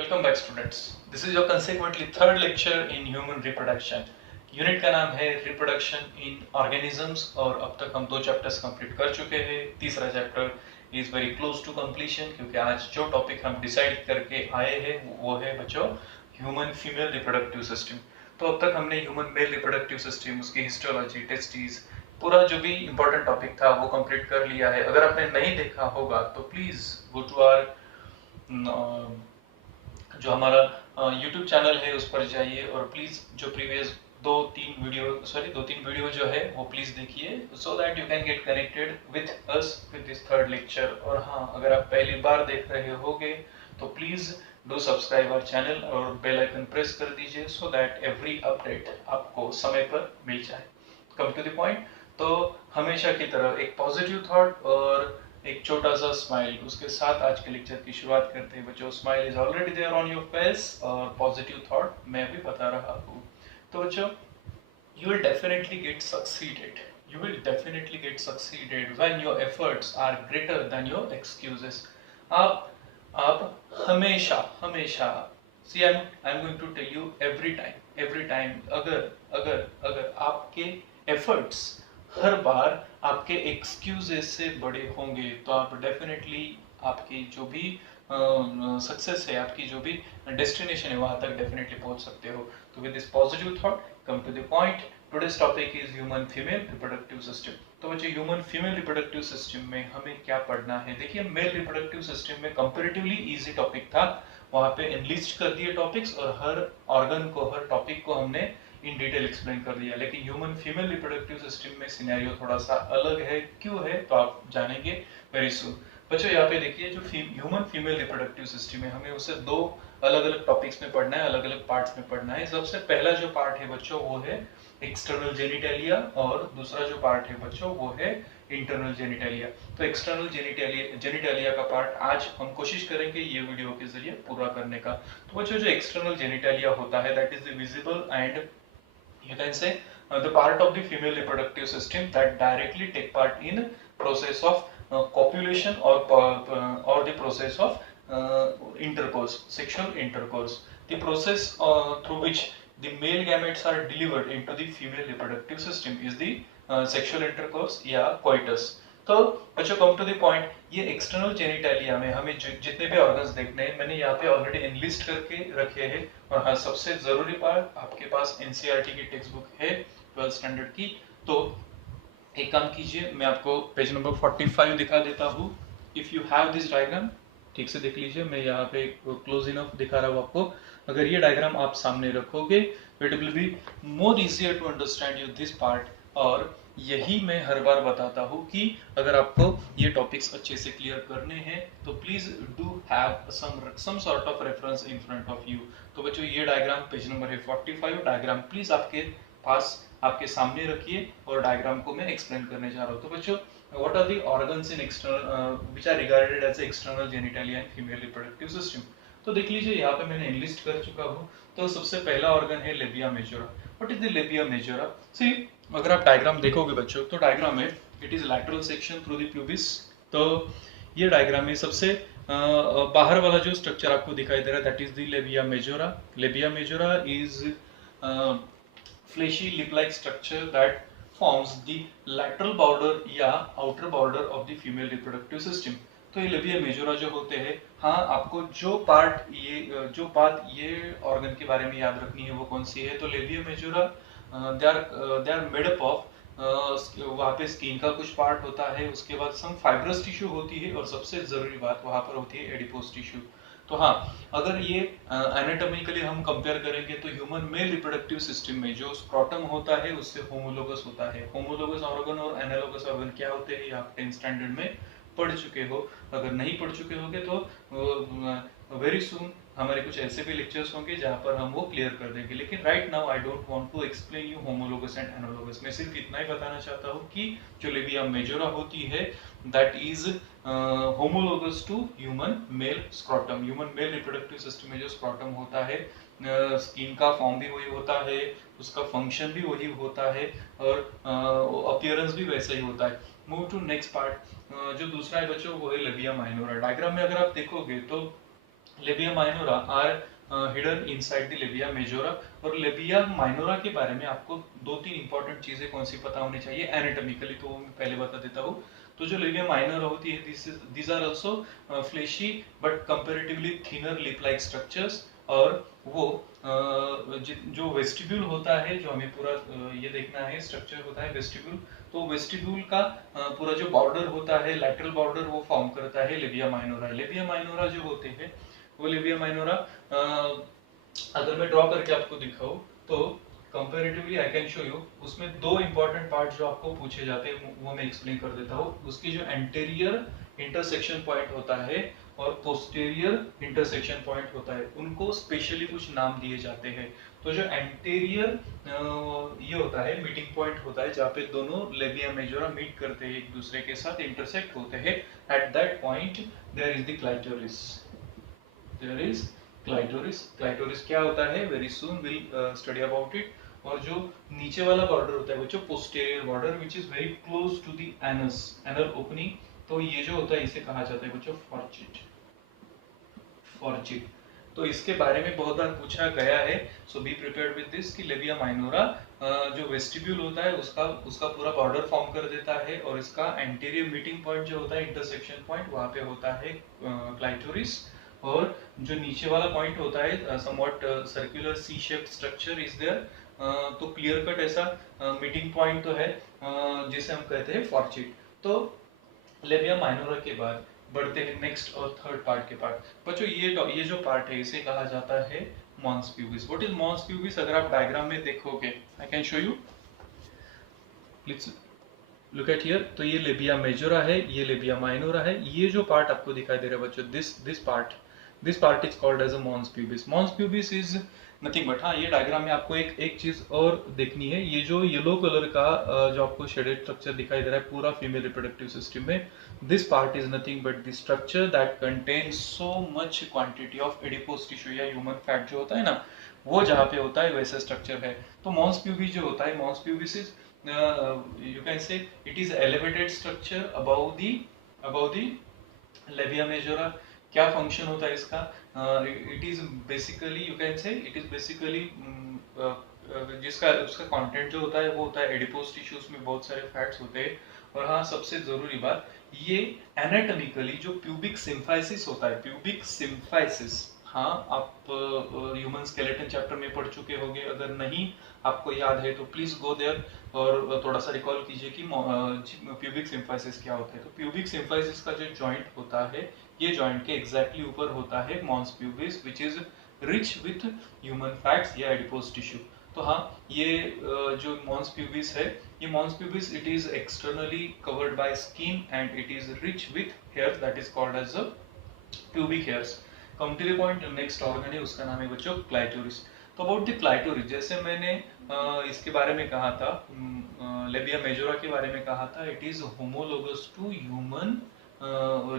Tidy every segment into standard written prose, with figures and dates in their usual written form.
Welcome back students. This is your consequently third lecture in human reproduction. Unit का नाम है reproduction in organisms और अब तक हम 2 चैप्टर्स कंप्लीट कर चुके हैं। तीसरा chapter is very close to completion क्योंकि आज जो टॉपिक हम डिसाइड करके आए हैं वो है बच्चों ह्यूमन फीमेल रिप्रोडक्टिव सिस्टम। तो अब तक हमने ह्यूमन मेल रिप्रोडक्टिव सिस्टम, उसकी हिस्टोलॉजी, टेस्टिस, पूरा जो भी इंपॉर्टेंट टॉपिक था वो कंप्लीट कर लिया है। अगर आपने नहीं देखा होगा तो प्लीज गो टू आवर जो हमारा YouTube चैनल है उस पर जाइए और प्लीज जो प्रीवियस दो तीन वीडियो जो है वो प्लीज देखिए so that you can get connected with us with this third lecture. और हाँ, अगर आप पहली बार देख रहे होगे तो please do subscribe our channel और बेल आइकन प्रेस कर दीजिए सो दैट एवरी अपडेट आपको समय पर मिल जाए। Come to the point. तो हमेशा की तरह एक पॉजिटिव थॉट और एक छोटा सा स्माइल, उसके साथ आज के लेक्चर की शुरुआत करते हैं बच्चों। Smile is already there on your face और पॉजिटिव थॉट मैं भी बता रहा हूँ। तो बच्चों, you will definitely get succeeded. You will definitely get succeeded when your efforts are greater than your excuses. आप हमेशा हमेशा see I'm going to tell you every time अगर अगर अगर आपके efforts हर बार आपके एक्सक्यूजेस से बड़े होंगे तो आप डेफिनेटली आपकी जो भी सक्सेस है, आपकी जो भी डेस्टिनेशन है वहां तक डेफिनेटली पहुंच सकते हो। तो with this positive thought come to the point. Today's topic is human female reproductive system. तो बच्चे, ह्यूमन फीमेल रिप्रोडक्टिव सिस्टम में हमें क्या पढ़ना है? देखिए, मेल रिप्रोडक्टिव सिस्टम में कंपैरेटिवली इजी टॉपिक था, वहां पे एनलिस्ट कर दिए टॉपिक्स और हर ऑर्गन को, हर टॉपिक को हमने इन डिटेल एक्सप्लेन कर दिया। लेकिन ह्यूमन फीमेल रिप्रोडक्टिव सिस्टम में सिनेरियो थोड़ा सा अलग है। क्यों है तो आप जानेंगे वेरी सून। बच्चों, यहाँ पे देखिए, जो ह्यूमन फीमेल रिप्रोडक्टिव सिस्टम है हमें उसे दो अलग अलग टॉपिक्स में पढ़ना है, अलग अलग पार्ट्स में पढ़ना है। सबसे पहला जो पार्ट है बच्चों वो है एक्सटर्नल जेनिटेलिया और दूसरा जो पार्ट है बच्चों वो है इंटरनल जेनिटेलिया। तो एक्सटर्नल जेनिटेलिया का पार्ट आज हम कोशिश करेंगे ये वीडियो के जरिए पूरा करने का। तो बच्चों, जो एक्सटर्नल जेनिटेलिया होता है that is the visible and you can say the part of the female reproductive system that directly take part in process of copulation or the process of sexual intercourse, the process through which the male gametes are delivered into the female reproductive system is the sexual intercourse या coitus। तो बच्चों, कम to the point, ये external genitalia में हमें जितने भी organs देखने हैं मैंने यहाँ पे ऑलरेडी एनलिस्ट करके रखे हैं। और हाँ, सबसे जरूरी पार्ट, आपके पास एनसीईआरटी की टेक्स्ट बुक है 12th स्टैंडर्ड की, तो एक काम कीजिए, मैं आपको पेज नंबर 45 दिखा देता हूँ। If you have this diagram, ठीक से देख लीजिए, मैं यहाँ पे क्लोज इनफ दिखा रहा हूँ आपको। अगर ये डायग्राम आप सामने रखोगे it will be more easier to understand you this part. और यही मैं हर बार बताता हूँ कि अगर आपको ये टॉपिक्स अच्छे से क्लियर करने हैं तो please do have some sort of reference in front of you. तो बच्चों, ये डायग्राम पेज नंबर है 45, डायग्राम प्लीज आपके पास, आपके सामने रखिए और डायग्राम को मैं एक्सप्लेन करने जा रहा हूँ। तो बच्चों, what are the organs in external which are regarded as external genitalia and female reproductive system? तो देख लीजिए, यहाँ पे मैंने एनलिस्ट कर चुका हूँ। तो सबसे पहला ऑर्गन है labia majora. What is the labia majora? See, अगर आप डायग्राम देखोगे बच्चों तो डायग्राम है it is lateral section through the pubis. तो ये डायग्राम में सबसे बाहर वाला जो स्ट्रक्चर आपको दिखाई दे रहा है that is the labia majora. Labia majora is fleshy lip-like structure that forms the lateral border या outer border of the female reproductive system। तो ये लेबिया मेजोरा जो होते हैं, हाँ, आपको जो बात ये ऑर्गन के बारे में याद रखनी है वो कौन सी है? तो labia majora they are made up of, वहाँ पे स्किन का कुछ पार्ट होता है, उसके बाद सम फाइब्रस टिश्यू होती है और सबसे जरूरी बात वहाँ पर होती है एडिपोज टिश्यू। तो हाँ, अगर ये एनाटॉमिकली हम कंपेयर करेंगे तो ह्यूमन मेल रिप्रोडक्टिव सिस्टम में जो स्क्रॉटम होता है उससे होमोलोगस होता है। होमोलोगस ऑर्गन और एनालोगस ऑर्गन क्या होते हैं ये आप 10th स्टैंडर्ड में पढ़ चुके हो। अगर नहीं पढ़ चुके होगे तो वेरी सून हमारे कुछ ऐसे भी लेक्चर्स होंगे जहाँ पर हम वो क्लियर कर देंगे। लेकिन right now I don't want to explain you homologous and analogous. मैं सिर्फ इतना ही बताना चाहता हूँ कि जो लेबिया मेजोरा होती है that is homologous to human male scrotum. Human male reproductive system में जो स्क्रॉटम होता है, स्किन का फॉर्म भी वही होता है, उसका फंक्शन भी वही होता है और अपीयरेंस भी वैसा ही होता है। Move to next part. जो दूसरा है बच्चों वो है लेबिया माइनोरा। डायग्राम में अगर आप देखोगे तो labia minora are hidden inside the labia majora. और लेबिया माइनोरा के बारे में आपको दो तीन इंपॉर्टेंट चीजें कौन सी पता होनी चाहिए एनाटॉमिकली, तो वो मैं पहले बता देता हूँ। तो जो लेबिया माइनोरा होती है, these are also fleshy but comparatively thinner lip like structures। और वो जो वेस्टिब्यूल होता है, जो हमें पूरा ये देखना है, स्ट्रक्चर होता है वेस्टिब्यूल। तो वेस्टिब्यूल का पूरा जो बॉर्डर होता है, लैटरल बॉर्डर, वो फॉर्म करता है लेबिया माइनोरा। लेबिया माइनोरा जो होते हैं वो लेबिया माइनोरा अगर मैं ड्रॉ करके आपको दिखाऊं तो comparatively I can show you, उसमें दो इंपॉर्टेंट पार्ट जो आपको पूछे जाते हैं वो मैं एक्सप्लेन कर देता हूँ। उसकी जो एंटीरियर इंटरसेक्शन पॉइंट होता है और पोस्टीरियर इंटरसेक्शन पॉइंट होता है, उनको स्पेशली कुछ नाम दिए जाते हैं। तो जो एंटीरियर ये होता है मीटिंग पॉइंट होता है, जहाँ पे दोनों लेबिया मेजोरा मीट करते हैं, एक दूसरे के साथ इंटरसेक्ट होते हैं। At that point there is the clitoris, there is clitoris. Clitoris क्या होता है, very soon will study about it. और जो नीचे वाला बॉर्डर होता है बच्चों, posterior border which is very close to the anus, anal opening, तो ये जो होता है इसे कहा जाता है बच्चों फॉर्चिट, फॉर्चिट। तो इसके बारे में बहुत बार पूछा गया है, सो बी प्रिपेयर्ड विद दिस कि लेबिया माइनोरा जो वेस्टिब्यूल होता है उसका उसका पूरा बॉर्डर फॉर्म कर देता है, और इसका एंटीरियर मीटिंग पॉइंट जो होता है, इंटरसेक्शन पॉइंट, वहां पे होता है क्लाइटोरिस। और जो नीचे वाला पॉइंट होता है समवॉट सर्कुलर सी शेप्ड स्ट्रक्चर इज देयर, तो क्लियर कट ऐसा मीटिंग पॉइंट तो है जिसे हम कहते हैं फॉर्चिट। तो लेबिया माइनोरा के बाद बढ़ते हैं नेक्स्ट और थर्ड पार्ट के पार्ट। बच्चों ये जो पार्ट है इसे कहा जाता है mons pubis. What is mons pubis? अगर आप डायग्राम में देखोगे, I can show you, please look at here. तो ये लेबिया मेजोरा है, ये लेबिया माइनोरा है। ये जो पार्ट आपको दिखाई दे रहा है बच्चों, this part is called as a mons pubis. Mons pubis is nothing but, हाँ, ये डायग्राम में आपको एक चीज और देखनी है। ये जो येलो कलर का जो आपको शेडेड स्ट्रक्चर दिखाई दे रहा है पूरा फीमेल रिप्रोडक्टिव सिस्टम में, this part is nothing but the structure that contains so much quantity of adipose tissue या ह्यूमन फैट जो होता है ना, वो जहाँ पे होता है वैसे स्ट्रक्चर है। तो मॉन्स प्यूबिस जो होता है, mons pubis is you can say it is elevated structure above the labia majora। क्या फंक्शन होता है इसका? It is basically, you can से इट इज बेसिकली जिसका उसका कंटेंट जो होता है वो होता है एडिपोज टिश्यूज में बहुत सारे फैट्स होते हैं। और हाँ, सबसे जरूरी बात, ये एनाटॉमिकली जो प्यूबिक सिम्फाइसिस होता है, प्यूबिक सिम्फाइसिस, हाँ, आप ह्यूमन स्केलेटन चैप्टर में पढ़ चुके होंगे, अगर नहीं आपको याद है तो प्लीज गो देयर और थोड़ा सा रिकॉल कीजिए कि प्यूबिक सिम्फाइसिस क्या होता है। तो प्यूबिक सिम्फाइसिस का जो जॉइंट होता है, ये जॉइंट के एग्जैक्टली ऊपर होता है mons pubis which is rich with human fats या एडिपोज टिश्यू। तो हाँ, ये जो मॉन्स प्यूबिस है, ये mons pubis it is externally covered by skin and it is rich with hairs that is called as a pubic hairs. Come to the point, next organ है उसका नाम है बच्चों क्लाइटोरिस। तो अबाउट द क्लाइटोरिस, जैसे मैंने इसके बारे में कहा था, लेबिया मेजोरा के बारे में कहा था, it is homologous to human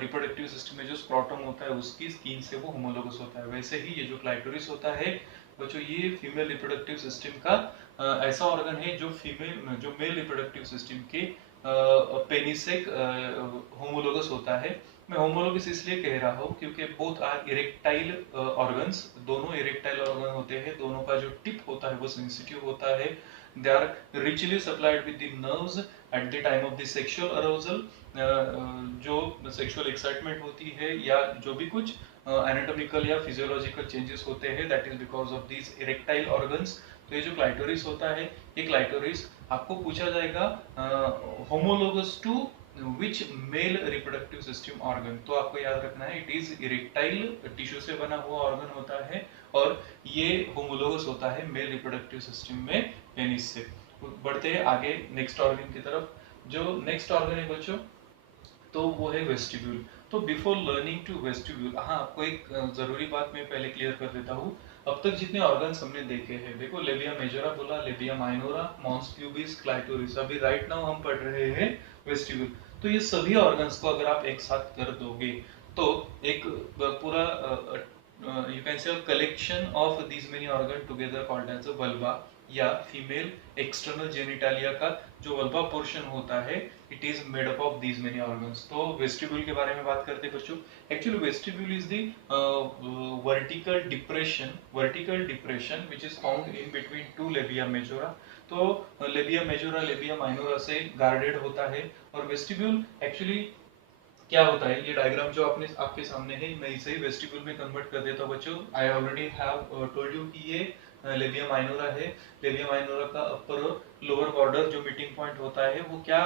reproductive system में जो स्क्रॉटम होता है उसकी स्किन से वो होमोलोगस होता है। वैसे ही ये जो क्लाइटोरिस होता है बच्चों, ये फीमेल रिप्रोडक्टिव सिस्टम का ऐसा ऑर्गन है जो मेल रिप्रोडक्टिव सिस्टम के पेनिस से होमोलोगस होता है। मैं होमोलोगस इसलिए कह रहा हूँ क्योंकि बोथ आर इरेक्टाइल ऑर्गन्स, दोनों इरेक्टाइल ऑर्गन होते हैं, दोनों का जो टिप होता है वो सेंसिटिव होता है। They are richly supplied with the nerves at the time of the sexual arousal. जो सेक्सुअल एक्साइटमेंट होती है या जो भी कुछ एनाटॉमिकल या फिजियोलॉजिकल चेंजेस होते हैं, that is because of these erectile organs. तो ये जो क्लाइटोरिस होता है, ये क्लाइटोरिस आपको पूछा जाएगा homologous to which male reproductive system organ, तो आपको याद रखना है इट इज इरेक्टाइल टिश्यू से बना हुआ ऑर्गन होता है और ये होमोलोगस होता है मेल रिप्रोडक्टिव सिस्टम में पेनिस से। बढ़ते हैं आगे नेक्स्ट ऑर्गन की तरफ। जो नेक्स्ट ऑर्गन है बच्चों, तो वो है वेस्टिब्यूल। तो बिफोर लर्निंग टू वेस्टिब्यूल, हाँ, आपको एक जरूरी बात मैं पहले क्लियर कर देता हूँ। अब तक जितने ऑर्गन्स हमने देखे हैं, देखो लेबिया मेजोरा बोला, labia minora, mons pubis, clitoris, अभी राइट नाउ हम पढ़ रहे हैं वेस्टिब्यूल। तो ये सभी ऑर्गन्स को अगर आप एक साथ कर दोगे तो एक पूरा you can say a collection of these many organ together called as a vulva, या फीमेल एक्सटर्नल जेनिटालिया का जो वल्वा पोर्शन होता है it is made up of these many organs. तो वेस्टिब्यूल के बारे में बात करते हैं बच्चों। Actually vestibule is the vertical depression which is found in between two labia majora. तो लेबिया मेजोरा लेबिया माइनोरा से गार्डेड होता है। और वेस्टिब्यूल एक्चुअली क्या होता है, ये डायग्राम जो आपके सामने है मैं इसे ही वेस्टिब्यूल में कन्वर्ट कर देता हूँ बच्चों। I already have told you कि ये लेबिया माइनोरा है। लेबिया माइनोरा का अपर और लोअर बॉर्डर जो मीटिंग पॉइंट होता है वो क्या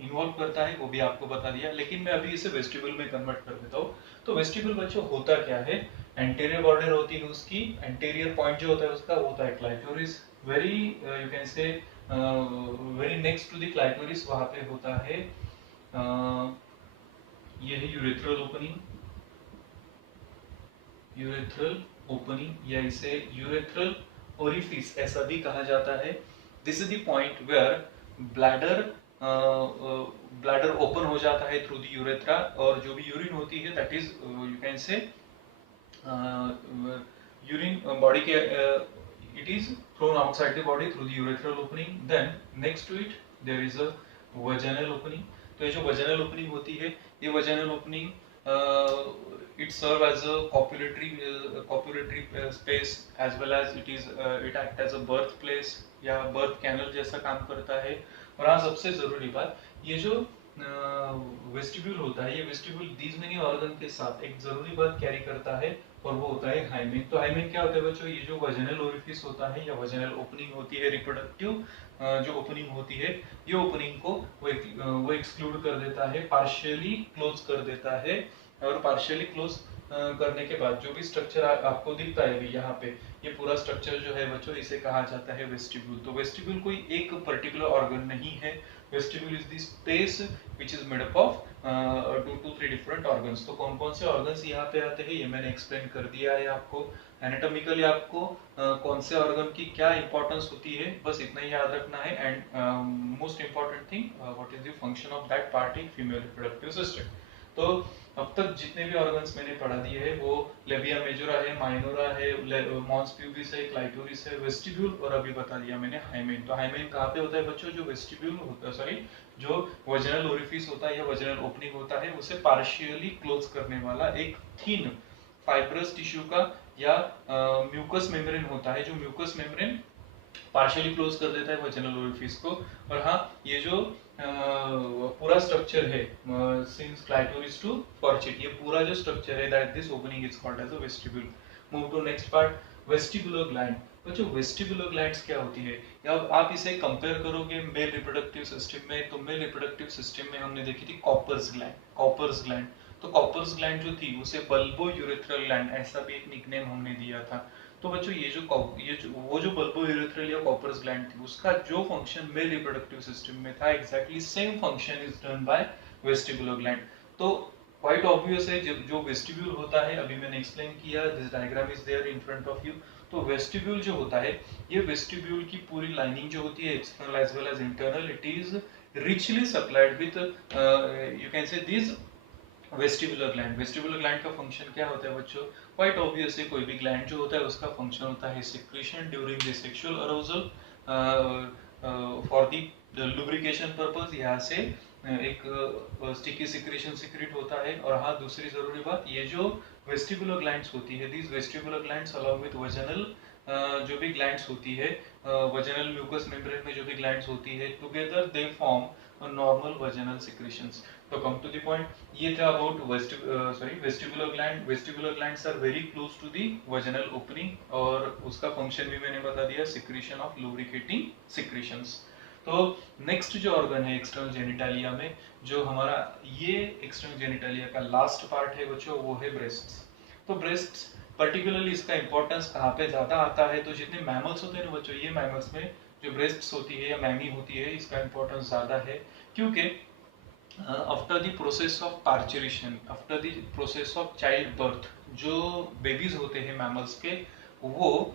इन्वॉल्व करता है वो भी आपको बता दिया, लेकिन मैं अभी इसे वेस्टिब्यूल में कन्वर्ट कर देता हूँ। तो वेस्टिब्यूल बच्चों होता क्या है, एंटीरियर बॉर्डर होती है उसकी, एंटीरियर पॉइंट जो होता है उसका होता है clitoris, very you can say very next to the clitoris वहां पे होता है ये है यूरेथ्रल ओपनिंग या इसे यूरेथ्रल ओरिफिस ऐसा भी कहा जाता है। This is the point where bladder open हो जाता है थ्रू द यूरेथ्रा, और जो भी यूरिन होती है दैट इज यू कैन से यूरिन बॉडी के it is thrown outside the body through the urethral opening. Then next to it there is a vaginal opening. तो ये जो vaginal opening होती है, ये vaginal opening it serve as a copulatory space as well as it act as a birth place या birth canal जैसा काम करता है। और हाँ सबसे जरूरी बात, ये जो वेस्टिब्यूल होता है, ये वेस्टिब्यूल दीज मेनी ऑर्गन के साथ एक जरूरी बात कैरी करता है और वो होता है हाइमेन। तो हाइमेन क्या होता है बच्चों, ये जो वजाइनल ओरिफिस होता है या वजाइनल ओपनिंग होती है, रिप्रोडक्टिव जो ओपनिंग होती है, ये ओपनिंग को वो एक्सक्लूड कर देता है, पार्शियली क्लोज कर देता है। और पार्शियली क्लोज करने के बाद जो भी स्ट्रक्चर आपको दिखता है अभी यहाँ पे, ये पूरा स्ट्रक्चर जो है बच्चों इसे कहा जाता है वेस्टिब्यूल। तो वेस्टिब्यूल कोई एक पर्टिकुलर ऑर्गन नहीं है, vestibule is the space which is made up of 2 to 3 different organs. तो कौन कौन से ऑर्गन्स यहाँ पे आते हैं ये मैंने एक्सप्लेन कर दिया है आपको। एनाटॉमिकली आपको कौन से ऑर्गन की क्या इंपॉर्टेंस होती है बस इतना ही याद रखना है। And most important thing what is the function of that part in female reproductive system. तो अब तक जितने भी ऑर्गन्स मैंने पढ़ा दिए हैं वो लेबिया मेजोरा है, माइनोरा है, मॉन्स प्यूबिस है, क्लाइटोरिस है, वेस्टिब्यूल और अभी बता दिया मैंने हाइमेन। तो हाइमेन कहाँ पे होता है बच्चों, जो वेस्टिब्यूल होता है सॉरी जो वजाइनल ओरिफिस होता है या वजाइनल ओपनिंग होता है उसे पार्शियली क्लोज करने वाला एक थिन फाइब्रस टिश्यू का या म्यूकस मेम्ब्रेन होता है, जो म्यूकस मेम्ब्रेन पार्शियली क्लोज कर देता है वजाइनल ओरिफिस को। और हाँ ये जो पूरा स्ट्रक्चर है सिंस क्लाइटोरिस टू फॉर्चिट, ये पूरा जो स्ट्रक्चर है that this opening is called as a vestibule. Move to next part, vestibular gland. बच्चों वेस्टिबुलर ग्लैंड्स क्या होती है, या आप इसे कंपेयर करोगे मेल रिप्रोडक्टिव सिस्टम में, तो मेल रिप्रोडक्टिव सिस्टम में हमने देखी थी कॉपर्स ग्लैंड। तो कॉपर्स ग्लैंड जो थी उसे बल्बो यूरेथ्रल ग्लैंड ऐसा भी एक निकनेम हमने दिया था। तो बच्चों ये जो वो जो बल्बो यूरेथ्रल या कॉपर्स ग्लैंड थी उसका जो फंक्शन मेल रिप्रोडक्टिव सिस्टम में था exactly same function is done by vestibular gland. तो क्वाइट ऑब्वियस है जो वेस्टिब्यूल होता है अभी मैंने एक्सप्लेन किया, this diagram is there in front of you. तो वेस्टिब्यूल जो होता है, ये वेस्टिब्यूल की पूरी लाइनिंग जो होती है external as well as internal, it is richly supplied with you can say these vestibular gland का फंक्शन क्या होता है बच्चों, क्वाइट ऑब्वियस है कोई भी ग्लैंड जो होता है उसका फंक्शन होता है secretion during the sexual arousal for the lubrication purpose. यहाँ से एक स्टिकी सिक्रीशन सिक्रेट होता है। और हाँ दूसरी जरूरी बात, ये जो वेस्टिबुलर ग्लैंड्स होती है, these vestibular glands along with vaginal जो भी ग्लैंड्स होती है, वजाइनल म्यूकस मेम्ब्रेन में जो भी ग्लैंड्स होती है, together they form normal vaginal secretions. तो कम टू द पॉइंट, ये था about vestibular gland. Vestibular glands are very close to the vaginal opening, और उसका फंक्शन भी मैंने बता दिया, सिक्रीशन ऑफ लुब्रिकेटिंग सिक्रीशंस। तो नेक्स्ट जो ऑर्गन है एक्सटर्नल जेनिटालिया में, जो हमारा ये एक्सटर्नल जेनिटालिया का लास्ट पार्ट है बच्चों, वो है ब्रेस्ट्स। तो ब्रेस्ट्स पर्टिकुलरली इसका इंपॉर्टेंस कहाँ पे ज्यादा आता है, तो जितने मैमल्स होते हैं ना बच्चों, ये मैमल्स में जो ब्रेस्ट्स होती है या मैमी होती है, इसका इंपॉर्टेंस ज्यादा है, क्योंकि after the process of parturition, after the process of child birth, जो बेबीज होते हैं मैमल्स के, वो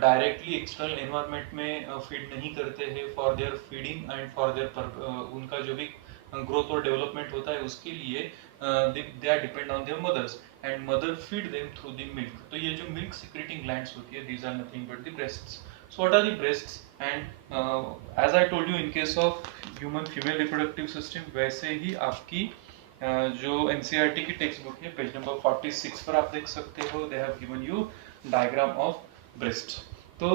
डायरेक्टली एक्सटर्नल एनवायरनमेंट में फीड नहीं करते हैं for their feeding and for their उनका जो भी ग्रोथ और डेवलपमेंट होता है उसके लिए they are depend on their mothers. And mother feed them through the milk. तो ये जो मिल्क सिक्रेटिंग ग्लैंड्स होती है, these are nothing but the breasts. So what are the breasts? And as I told you, in case of human female reproductive system, वैसे ही आपकी जो NCERT की टेक्स्ट बुक है पेज नंबर 46 पर आप देख सकते हो, they have given you diagram of breast. तो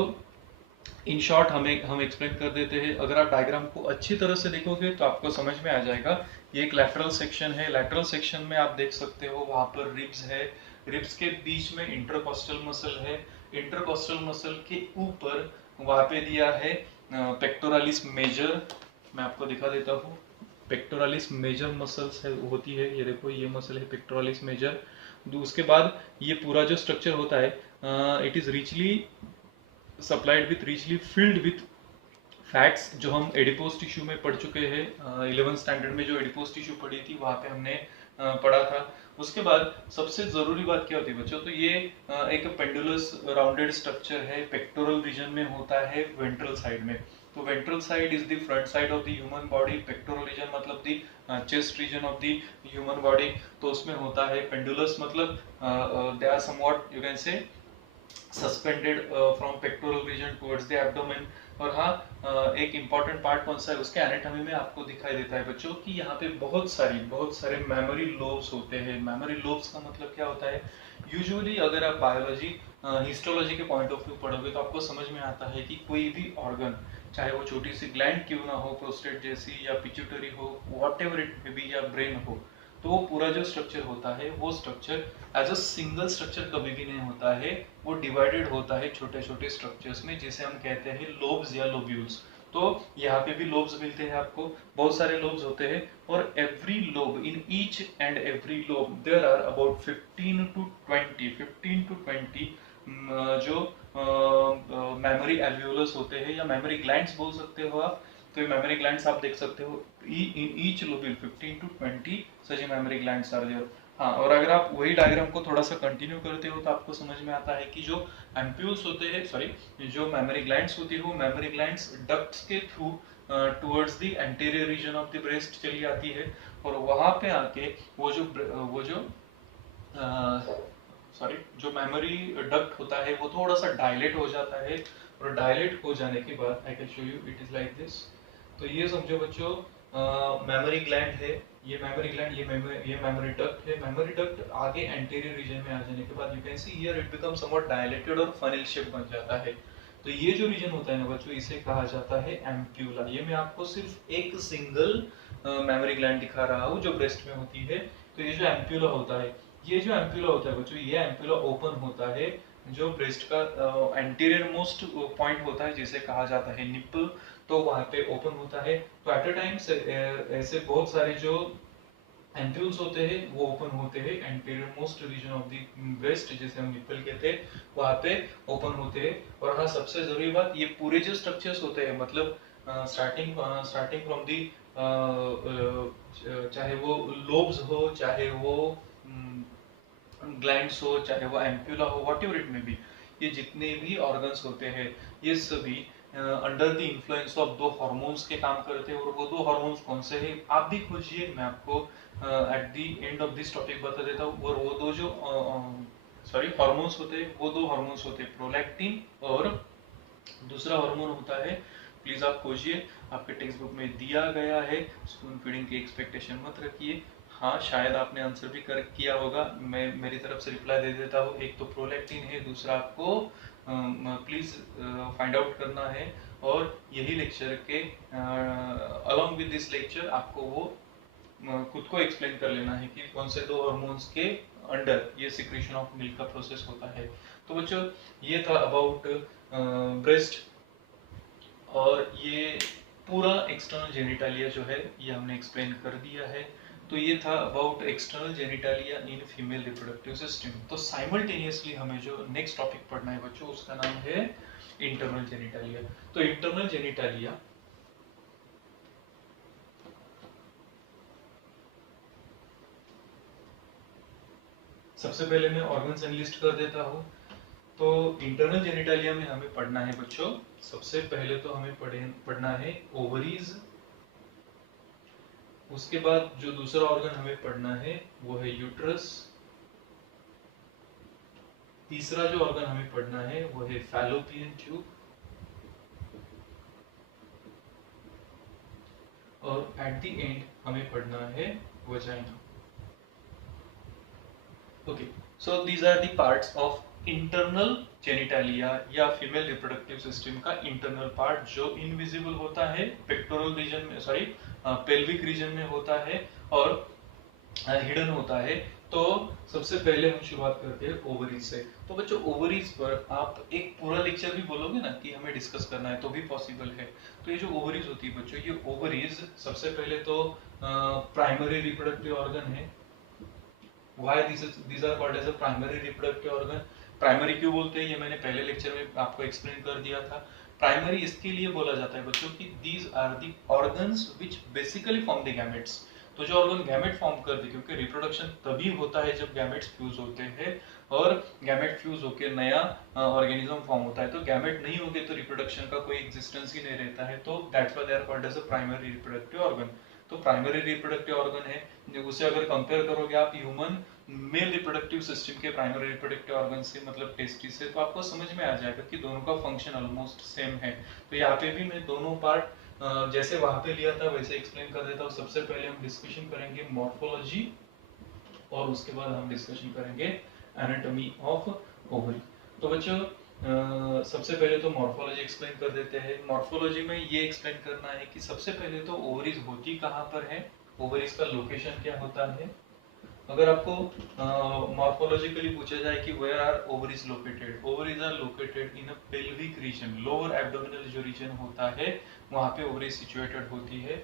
इन शॉर्ट हम एक्सप्लेन कर देते हैं। अगर आप डायग्राम को अच्छी तरह से देखोगे तो आपको समझ में आ जाएगा। ये एक लैटरल सेक्शन है, लैटरल सेक्शन में आप देख सकते हो वहां पर रिब्स है, रिब्स के बीच में इंटरकॉस्टल मसल है, इंटरकॉस्टल मसल के ऊपर वहां पे दिया है पेक्टोरालिस मेजर। मैं आपको दिखा देता हूँ, पेक्टोरालिस मेजर मसल्स है होती है, ये देखो ये मसल है पेक्टोरालिस मेजर। उसके बाद ये पूरा जो स्ट्रक्चर होता है it is richly supplied with richly filled with fats, जो हम एडिपोज टिश्यू में पढ़ चुके हैं। 11th स्टैंडर्ड में जो एडिपोज टिश्यू पढ़ी थी वहां पे हमने पढ़ा था। उसके बाद सबसे जरूरी बात क्या होती है बच्चों, तो ये एक पेंडुलस राउंडेड स्ट्रक्चर है, पेक्टोरल रीजन में होता है, वेंट्रल साइड में। तो ventral side is the front side of the human body, pectoral region मतलब the chest region of the human body. तो उसमें होता है पेंडुलस, मतलब they are somewhat you can say suspended from pectoral region towards the abdomen. और हाँ, एक important part कौन सा है उसके एनाटॉमी में आपको दिखाई देता है बच्चों कि यहाँ पे बहुत सारे मेमोरी लोब्स होते हैं। मेमोरी लोब्स का मतलब क्या होता है? यूजुअली अगर आप बायोलॉजी हिस्टोलॉजी के पॉइंट ऑफ व्यू पढ़ोगे तो आपको समझ में आता है कि कोई भी ऑर्गन, चाहे वो छोटी सी ग्लैंड क्यों ना हो, प्रोस्टेट जैसी या पिट्यूटरी हो, व्हाटएवर इट मे बी, या ब्रेन हो, तो वो पूरा जो स्ट्रक्चर होता है वो structure as a single structure कभी भी नहीं होता है, वो डिवाइडेड होता है छोटे छोटे स्ट्रक्चर्स में, जिसे हम कहते हैं लोब्स या लोब्यूल्स। तो यहाँ पे भी लोब्स मिलते हैं आपको, बहुत सारे लोब्स होते हैं, और every lobe, in each and every lobe there are about 15 to 20 जो मेमोरी एल्वियोलस होते हैं या मेमोरी ग्लैंड्स बोल सकते हो आप। तो ये मेमोरी ग्लैंड्स आप देख सकते हो, in each lobule 15 to 20 such mammary glands are there. हाँ, और अगर आप वही डायग्राम को थोड़ा सा कंटिन्यू करते हो तो आपको समझ में आता है कि जो एम्प्यूल्स होते हैं, सॉरी, जो मेमोरी ग्लैंड्स होती है, वो मेमोरी ग्लैंड्स डक्ट्स के through towards the anterior reason of the breast चली आती है, और वहां पे आके वो जो सॉरी जो मेमोरी डक्ट होता है वो थोड़ा सा डायलेट हो जाता है, और डायलेट हो जाने के बाद आई can show you, it is like this. तो ये समझो बच्चों, मेमोरी ग्लैंड है, ये मेमोरी ग्लैंड, ये मेमोरी डक्ट है। मेमोरी डक्ट आगे एंटीरियर रीजन में आ जाने के बाद you can see here it become somewhat dilated और फनल शेप बन जाता है। तो ये जो रीजन होता है ना बच्चों, इसे कहा जाता है एम्प्यूला। ये मैं आपको सिर्फ एक सिंगल मेमोरी ग्लैंड दिखा रहा हूँ जो ब्रेस्ट में होती है। तो ये जो एम्प्यूला होता है, ये जो एम्प्यूला होता है बच्चों, ये एम्प्यूला ओपन होता है, जो ब्रेस्ट का एंटीरियर मोस्ट पॉइंट होता है जिसे कहा जाता है निप्पल, तो वहां पे ओपन होता है। तो एट अ टाइम ऐसे बहुत सारे जो एम्प्यूल्स होते हैं वो ओपन होते हैं, anterior most region of the breast जिसे हम निप्पल कहते हैं, वहां पे ओपन होते हैं। और हाँ, सबसे जरूरी बात, ये पूरे जो स्ट्रक्चर्स होते हैं, मतलब स्टार्टिंग फ्रॉम दी, चाहे वो लोब्स हो, चाहे वो ग्लैंड्स हो, चाहे वो एम्प्यूला हो, व्हाटएवर इट मे बी, ये जितने भी ऑर्गन्स होते हैं ये सभी अंडर द इन्फ्लुएंस ऑफ दो हार्मोन्स के काम करते हैं। और वो दो हार्मोन्स कौन से हैं आप भी खोजिए, मैं आपको eight the end of this topic बता देता हूँ। और वो दो जो हार्मोन्स होते हैं, वो दो हार्मोन्स होते हैं प्रोलैक्टिन, और दूसरा हार्मोन होता है, प्लीज आप खोजिए, आपके टेक्स्ट बुक में दिया गया है। स्पून फीडिंग की एक्सपेक्टेशन मत रखिए। हाँ, शायद आपने आंसर भी कर किया होगा, मैं मेरी तरफ से रिप्लाई दे देता हूँ। एक तो प्रोलैक्टिन है, दूसरा आपको प्लीज फाइंड आउट करना है, और यही लेक्चर के अलोंग विद दिस लेक्चर आपको वो खुद को एक्सप्लेन कर लेना है कि कौन से दो हार्मोन्स के अंडर ये सिक्रेशन ऑफ मिल्क का प्रोसेस होता है। तो बच्चों, ये था अबाउट ब्रेस्ट, और ये पूरा एक्सटर्नल जेनिटालिया जो है ये हमने एक्सप्लेन कर दिया है। तो ये था about external genitalia in female reproductive system. तो साइमल्टेनियसली हमें जो नेक्स्ट टॉपिक पढ़ना है बच्चों, उसका नाम है इंटरनल जेनिटालिया। तो इंटरनल जेनिटालिया सबसे पहले मैं ऑर्गन्स एनलिस्ट कर देता हूँ। तो इंटरनल जेनिटालिया में हमें पढ़ना है बच्चों, सबसे पहले तो हमें पढ़ना है ओवरीज। उसके बाद जो दूसरा ऑर्गन हमें पढ़ना है वो है यूट्रस। तीसरा जो ऑर्गन हमें पढ़ना है वो है फैलोपियन ट्यूब, और एट द एंड हमें पढ़ना है vagina. Okay, so these are the parts of internal genitalia या फीमेल रिप्रोडक्टिव सिस्टम का इंटरनल पार्ट जो इनविजिबल होता है, पेक्टोरल रीजन में, सॉरी पेल्विक रीजन में होता है और हिडन होता है। तो सबसे पहले हम शुरुआत करते हैं ओवरीज से। तो बच्चों ओवरीज पर आप एक पूरा लेक्चर भी बोलोगे ना कि हमें डिस्कस करना है तो भी पॉसिबल है। तो ये जो ओवरीज होती है बच्चों, ये ओवरीज सबसे पहले तो प्राइमरी रिप्रोडक्टिव ऑर्गन है। Why these are called as a primary reproductive organ? Primary क्यों बोलते हैं ये मैंने पहले लेक्चर में आपको एक्सप्लेन कर दिया था। प्राइमरी इसके लिए बोला जाता है बच्चों कि these are the organs which basically form the gametes। तो जो ऑर्गन गैमेट फॉर्म कर दे, क्योंकि रिप्रोडक्शन तभी होता है जब गैमेट्स फ्यूज होते हैं और गैमेट फ्यूज होकर नया ऑर्गेनिज्म फॉर्म होता है। तो गैमेट नहीं होगे तो रिप्रोडक्शन का कोई एग्जिस्टेंस ही नहीं रहता है। तो that's why they are called as a primary reproductive organ. तो प्राइमरी रिप्रोडक्टिव ऑर्गन है, उसे अगर कंपेयर करोगे आप ह्यूमन मेल रिप्रोडक्टिव सिस्टम के प्राइमरी रिप्रोडक्टिव ऑर्गन से, मतलब टेस्टिस से, तो आपको समझ में आ जाएगा कि दोनों का फंक्शन ऑलमोस्ट सेम है। तो यहाँ पे भी मैं दोनों पार्ट जैसे वहां पे लिया था वैसे एक्सप्लेन कर देता हूँ। सबसे पहले हम डिस्कशन करेंगे मॉर्फोलॉजी और उसके बाद हम डिस्कशन करेंगे एनाटॉमी ऑफ ओवरी। तो बच्चों सबसे पहले तो मॉर्फोलॉजी एक्सप्लेन कर देते हैं। मॉर्फोलॉजी में ये एक्सप्लेन करना है कि सबसे पहले तो ओवरीज होती कहाँ पर है, ओवरीज का लोकेशन क्या होता है। अगर आपको मॉर्फोलॉजिकली पूछा जाए कि where are ovaries located, ovaries are located in a pelvic region, lower abdominal जो रीजन होता है वहां पे ओवरीज सिचुएटेड होती है।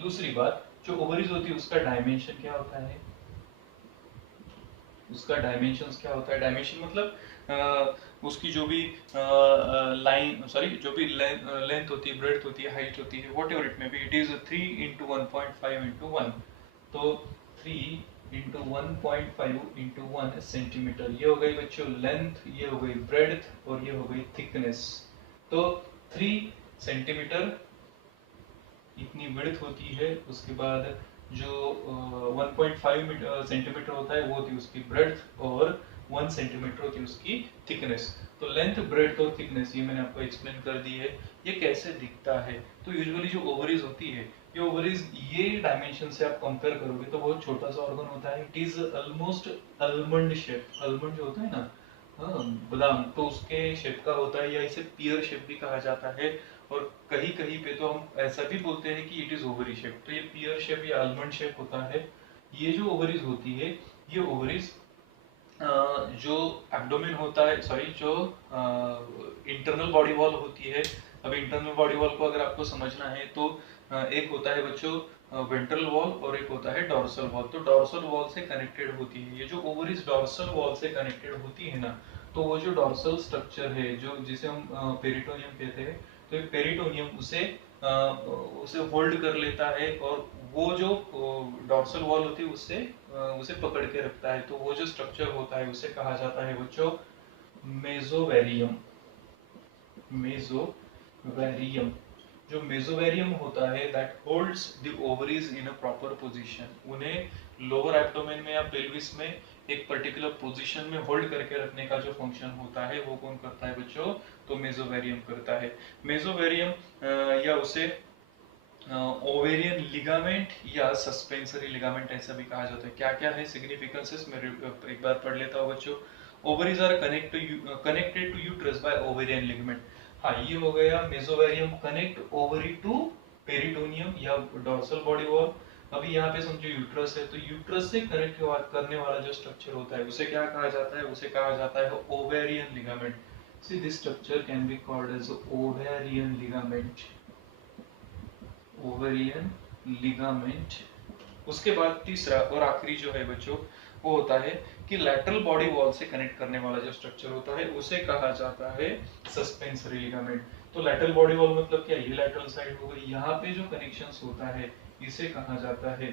दूसरी बात, जो ओवरीज होती है उसका डायमेंशन क्या होता है, उसका डायमेंशंस क्या होता है। डायमेंशन मतलब उसकी जो भी लाइन, सॉरी जो भी लेंथ होती है, ब्रेड्थ होती है, हाइट होती है, what ever it may B, it is 3 into 1.5 into 1। तो 3 into 1.5 into 1 सेंटीमीटर, ये हो गई बच्चों लेंथ, ये हो गई ब्रेड्थ और ये हो गई थिकनेस। तो 3 सेंटीमीटर इतनी विड्थ होती है। उसके बाद जो 1.5 सेंटीमीटर होता है वो होती है उसकी ब्रेड्थ और 1 सेंटीमीटर होती है उसकी थिकनेस। तो लेंथ, ब्रेड्थ और थिकनेस ये मैंने आपको एक्सप्लेन कर दी है। ये कैसे दिखता है, तो यूजुअली जो ओवरीज होती है, ये ओवरीज ये डायमेंशन से आप कंपेयर करोगे तो बहुत छोटा सा ऑर्गन होता है। It is almost almond shape, almond जो होता है ना, हाँ बादाम, तो उसके शेप का होता है, या इसे पियर शेप भी कहा जाता है। और कहीं कहीं पे तो हम ऐसा भी बोलते हैं कि इट इज ओवरी शेप। तो ये पियर शेप या आलमंड शेप होता है। ये जो ओवरीज होती है, ये ओवरीज जो एब्डोमेन होता है, सॉरी जो इंटरनल बॉडी वॉल होती है। अब इंटरनल बॉडी वॉल को अगर आपको समझना है तो एक होता है बच्चों वेंट्रल वॉल और एक होता है डॉर्सल वॉल। तो डॉर्सल वॉल से कनेक्टेड होती है ये जो ओवरीज, डॉर्सल वॉल से कनेक्टेड होती है ना। तो वो जो डॉर्सल स्ट्रक्चर है, जो जिसे हम पेरिटोनियम कहते हैं, तो एक पेरिटोनियम उसे होल्ड कर लेता है और वो जो डॉर्सल वॉल होती है उससे उसे पकड़ के रखता है। तो वो जो स्ट्रक्चर होता है उसे कहा जाता है बच्चों मेसोवेरियम। मेसोवेरियम, जो मेसोवेरियम होता है that holds the ovaries in a proper position. उन्हें लोअर एब्डोमेन में या पेल्विस में एक पर्टिकुलर पोजीशन में होल्ड करके रखने का जो फंक्शन होता है वो कौन करता है बच्चों, तो मेसोवेरियम करता है। मेसोवेरियम या उसे ओवेरियन लिगामेंट या सस्पेंसरी लिगामेंट ऐसा भी कहा जाता है। क्या क्या है सिग्निफिकेंसेस मैं एक बार पढ़ लेता हूँ बच्चों। Ovaries are connected to uterus by ovarian ligament. हाँ ये हो गया mesovarium connect ovary to peritoneum या डॉर्सल बॉडी वॉल। अभी यहाँ पे समझो यूट्रस है, तो यूट्रस से कनेक्ट करने वाला जो स्ट्रक्चर होता है उसे क्या कहा जाता है, उसे कहा जाता है ovarian ligament. See this structure can be called as ovarian ligament, ovarian ligament। उसके बाद तीसरा और आखिरी जो है बच्चों वो होता है कि लैटरल बॉडी वॉल से कनेक्ट करने वाला जो स्ट्रक्चर होता है उसे कहा जाता है सस्पेंसरी लिगामेंट। तो लैटरल बॉडी वॉल मतलब क्या, ये लैटरल साइड हो गई, यहाँ पे जो कनेक्शंस होता है इसे कहा जाता है,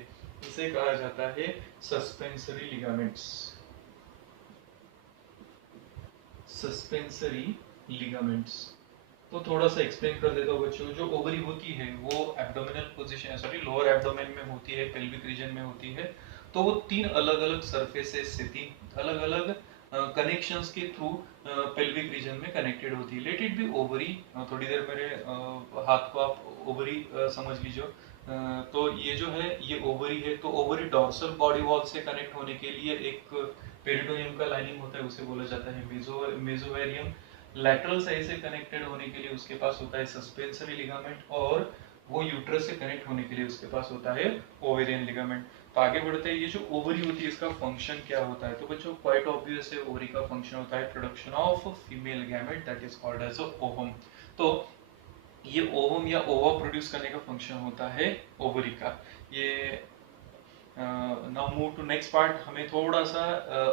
इसे कहा जाता है सस्पेंसरी लिगामेंट्स, सस्पेंसरी लिगामेंट्स। तो थोड़ा सा एक्सप्लेन कर देता हूँ बच्चों। जो ओवरी होती है वो abdominal position, sorry lower abdomen में होती है, पेल्विक रीजन में होती है। तो वो 3 अलग अलग सरफेसेस से, 3 अलग अलग कनेक्शंस के थ्रू पेल्विक रीजन में कनेक्टेड होती है। लेट इट बी ओवरी, थोड़ी देर मेरे हाथ को आप ओवरी समझ लीजिए। तो ये जो है ये ओवरी है, तो ओवरी डॉर्सल बॉडी वॉल से कनेक्ट होने के लिए एक पेरिटोनियम का लाइनिंग होता है, उसे बोला जाता है मेसोवेरियम। लैटरल साइड से कनेक्टेड होने के लिए उसके पास होता है सस्पेंसरी लिगामेंट, और वो यूट्रस से कनेक्ट होने के लिए उसके पास होता है ओवेरियन लिगामेंट। तो आगे बढ़ते हैं, ये जो ओवरी होती है इसका फंक्शन क्या होता है? तो बच्चों क्वाइट ऑब्वियस है, ओवरी का फंक्शन होता है production of female gamete that is called as ovum. तो ये ओवम या ओवा प्रोड्यूस करने का फंक्शन होता है ओवरी का। ये now move to next part. हमें थोड़ा सा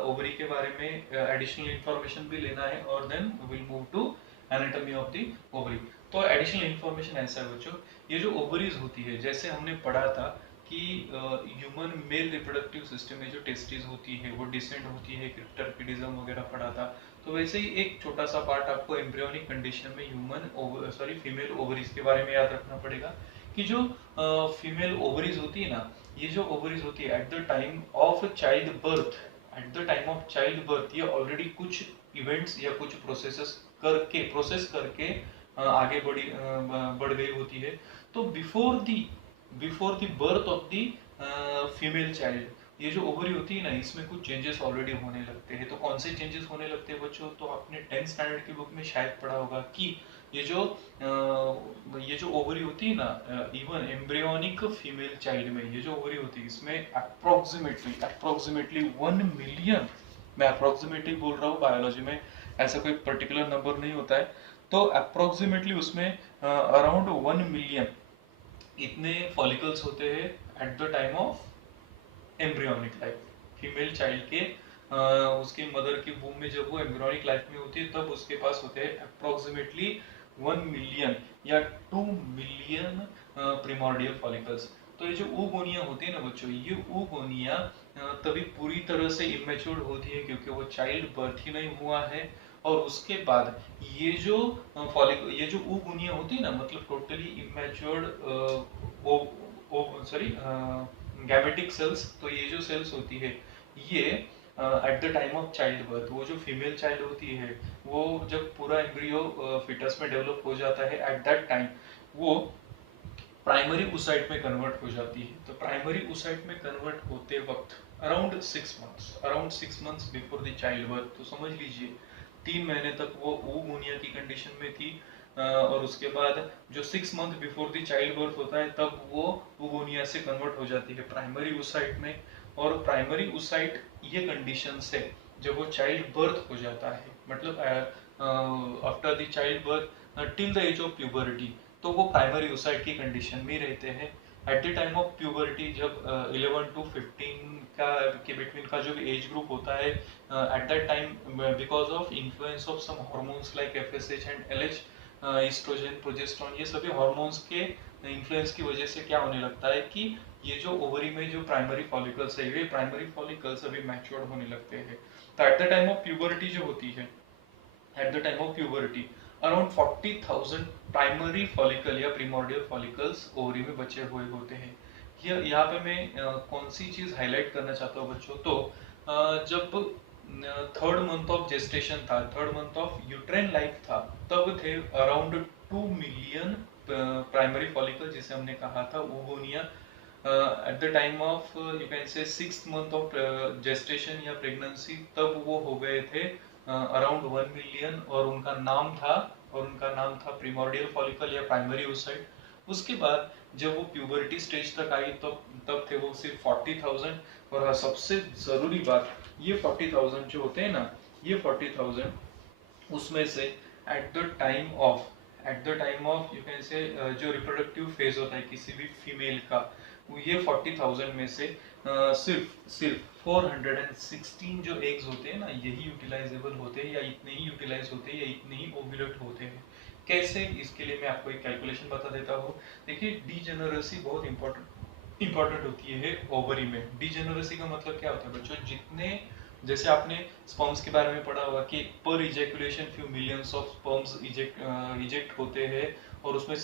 ओवरी के बारे में एडिशनल इंफॉर्मेशन भी लेना है, और then we will move to anatomy of the ovary. तो एडिशनल इंफॉर्मेशन ऐसा है बच्चों, ये जो ओवरीज होती है, जैसे हमने पढ़ा था कि ह्यूमन मेल रिप्रोडक्टिव सिस्टम में जो टेस्टिस होती है वो डिसेंड होती है, टर्पिडिज्म वगैरह पढ़ा था। तो वैसे ही एक छोटा सा पार्ट आपको एम्ब्रियोनिक कंडीशन में फीमेल ओवरीज के बारे में याद रखना पड़ेगा कि जो फीमेल ओवरीज होती है ना, ये जो ओवरीज होती है at the time of child birth, eight the time of child birth ये ऑलरेडी कुछ इवेंट्स या कुछ प्रोसेस करके आगे बढ़ गई होती है। तो before the birth of the female child, ये जो ओवरी होती है ना, इसमें कुछ चेंजेस ऑलरेडी होने लगते हैं। तो कौन से चेंजेस होने लगते हैं बच्चों? तो आपने 10th स्टैंडर्ड की बुक में शायद पढ़ा होगा कि ये जो ओवरी होती है ना, इवन एम्ब्रियोनिक फीमेल चाइल्ड में ये जो ओवरी होती है, इसमें अप्रोक्सीमेटली 1 मिलियन, मैं अप्रोक्सीमेटली बोल रहा हूँ, बायोलॉजी में ऐसा कोई पर्टिकुलर नंबर नहीं होता है, तो अप्रोक्सीमेटली उसमें अराउंड 1 मिलियन इतने फॉलिकल्स होते हैं at the time of embryonic life. Female child के उसके मदर के वूम में जब वो एम्ब्रियोनिक लाइफ में होती है, तब उसके पास होते हैं अप्रोक्सीमेटली 1 मिलियन या 2 मिलियन प्रिमॉर्डियल फॉलिकल्स। तो ये जो oogonia होती है ना बच्चों, ये oogonia तभी पूरी तरह से इमेच्योर होती है क्योंकि वो चाइल्ड बर्थ ही नहीं हुआ है, और उसके बाद ये जो oogonia होती है ना, मतलब टोटली इमेच्योर्ड गैमेटिक सेल्स। तो ये जो सेल्स होती है ये eight the time of child birth, वो जो फीमेल चाइल्ड होती है वो जब पूरा एम्ब्रियो फिटस में डेवलप हो जाता है, एट दैट टाइम वो प्राइमरी oocyte में कन्वर्ट हो जाती है। तो प्राइमरी oocyte में कन्वर्ट होते वक्त around 6 months before the child birth, तो समझ लीजिए 3 महीने तक वो oogonia की कंडीशन में थी, और उसके बाद जो 6 month before the child birth होता है तब वो oogonia से कन्वर्ट हो जाती है प्राइमरी oocyte में। और प्राइमरी oocyte ये कंडीशन से जब वो चाइल्ड बर्थ हो जाता है, मतलब after the child birth till the age of puberty, तो वो प्राइमरी oocyte की कंडीशन में रहते हैं। At the time of puberty जब 11 to 15 के बिटवीन का जो एज ग्रुप होता है, at that time because of influence of some hormones like FSH and LH, estrogen, progesterone, ये सभी हार्मोन्स के इन्फ्लुएंस की वजह से क्या होने लगता है कि ये जो ओवरी में जो प्राइमरी फॉलिकल्स है, ये प्राइमरी फॉलिकल्स अभी मैच्योर होने लगते हैं। तो at the time of puberty जो होती है, at the time of puberty around 40,000 primary follicle या प्रीमोर्डियल फॉलिकल्स ओवरी में बचे हुए होते हैं। ये यहाँ पे मैं कौन सी चीज हाईलाइट करना चाहता हूँ बच्चों, तो जब 3rd मंथ ऑफ जेस्टेशन था, 3rd मंथ ऑफ यूट्रेन लाइफ था, तब थे अराउंड 2 मिलियन प्राइमरी फॉलिकल, जिसे हमने कहा था oogonia। Eight the time of you can से 6th मंथ ऑफ जेस्टेशन या प्रेगनेंसी, तब वो हो गए थे अराउंड 1 मिलियन, और उनका नाम था प्रीमोर्डियल फॉलिकल या प्राइमरी oocyte। उसके बाद जब वो प्यूबरिटी स्टेज तक आई तब थे वो सिर्फ 40,000। और सबसे जरूरी बात, ये 40,000 जो होते हैं ना, ये 40,000 उसमें से eight the time of you can से जो रिप्रोडक्टिव फेज होता है किसी भी फीमेल का, ये 40,000 में से सिर्फ 416 जो एग्स होते हैं ना, यही यूटिलाइजेबल होते हैं, या इतने ही यूटिलाइज होते हैं, या इतने ही ओव्यूलेट होते हैं। कैसे? इसके लिए मैं आपको एक कैलकुलेशन बता देता हूँ। देखिए, डीजेनरेसी बहुत इंपॉर्टेंट होती है ओवरी में। डीजेनरेसी का मतलब क्या होता है बच्चों? जैसे आपने स्पर्म्स के बारे में पढ़ा होगा कि पर ejaculation few millions of sperms eject होते हैं, और उसमें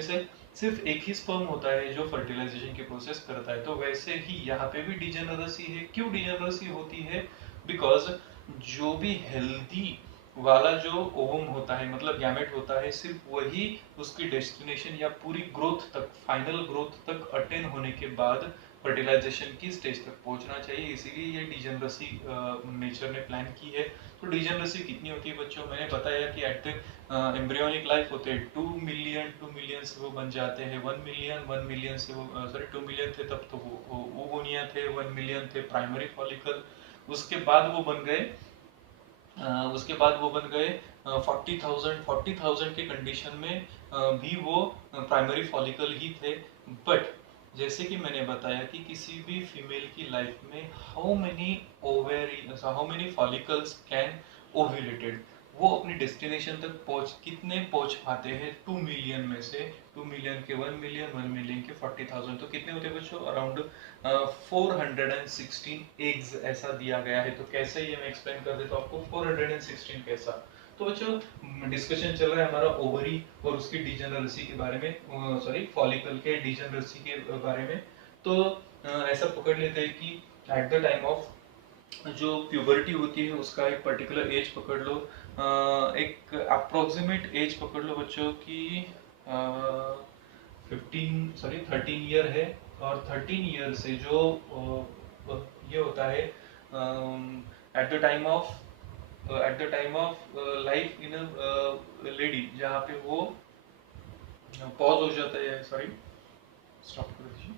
से सिर्फ एक ही स्पर्म होता है जो फर्टिलाइजेशन की प्रोसेस करता है। तो वैसे ही यहाँ पे भी डीजेनरेसी है। क्यों डीजेनरेसी होती है? बिकॉज जो भी हेल्दी वाला जो ओवम होता है, मतलब गैमेट होता है, सिर्फ वही उसकी डेस्टिनेशन या पूरी ग्रोथ तक, फाइनल ग्रोथ तक अटेन होने के बाद फर्टिलाइजेशन की स्टेज तक पहुंचना चाहिए। इसीलिए ये डिजेनरेसी नेचर ने प्लान की है। तो डिजेनरेसी कितनी होती है बच्चों, मैंने बताया कि एट द एम्ब्रियोनिक लाइफ होते हैं 2 मिलियन से वो बन जाते हैं 1 मिलियन से वो सॉरी 2 मिलियन थे तब तो वो ओगोनिया थे, 1 मिलियन थे प्राइमरी फॉलिकल, उसके बाद वो बन गए 40,000 के कंडीशन में भी वो प्राइमरी फॉलिकल ही थे। बट जैसे कि मैंने बताया कि किसी भी फीमेल की लाइफ में हाउ मेनी फॉलिकल्स कैन ओव्यूलेटेड, वो अपनी डेस्टिनेशन तक कितने पहुंच पाते हैं 2 मिलियन में से, 2 मिलियन के 1 मिलियन के 40,000, तो कितने होते हैं बच्चों, अराउंड 416 एग्स ऐसा दिया गया है। तो कैसे ये मैं एक्सप्लेन कर देता हूँ आपको 416 कैसा। तो बच्चों डिस्कशन चल रहा है हमारा ओवरी और उसकी डिजेनरेसी के बारे में, सॉरी फॉलिकल के डिजेनरेसी के बारे में। तो ऐसा पकड़ लेते हैं कि एट द टाइम ऑफ जो प्यूबर्टी होती है उसका एक पर्टिकुलर एज पकड़ लो, एक अप्रोक्सीमेट एज पकड़ लो बच्चों की 13 ईयर है। और 13 ईयर से जो ये होता है at the time of life in lady, जहाँ पे वो पॉज हो जाता है, सॉरी स्टॉप कर दीजिए।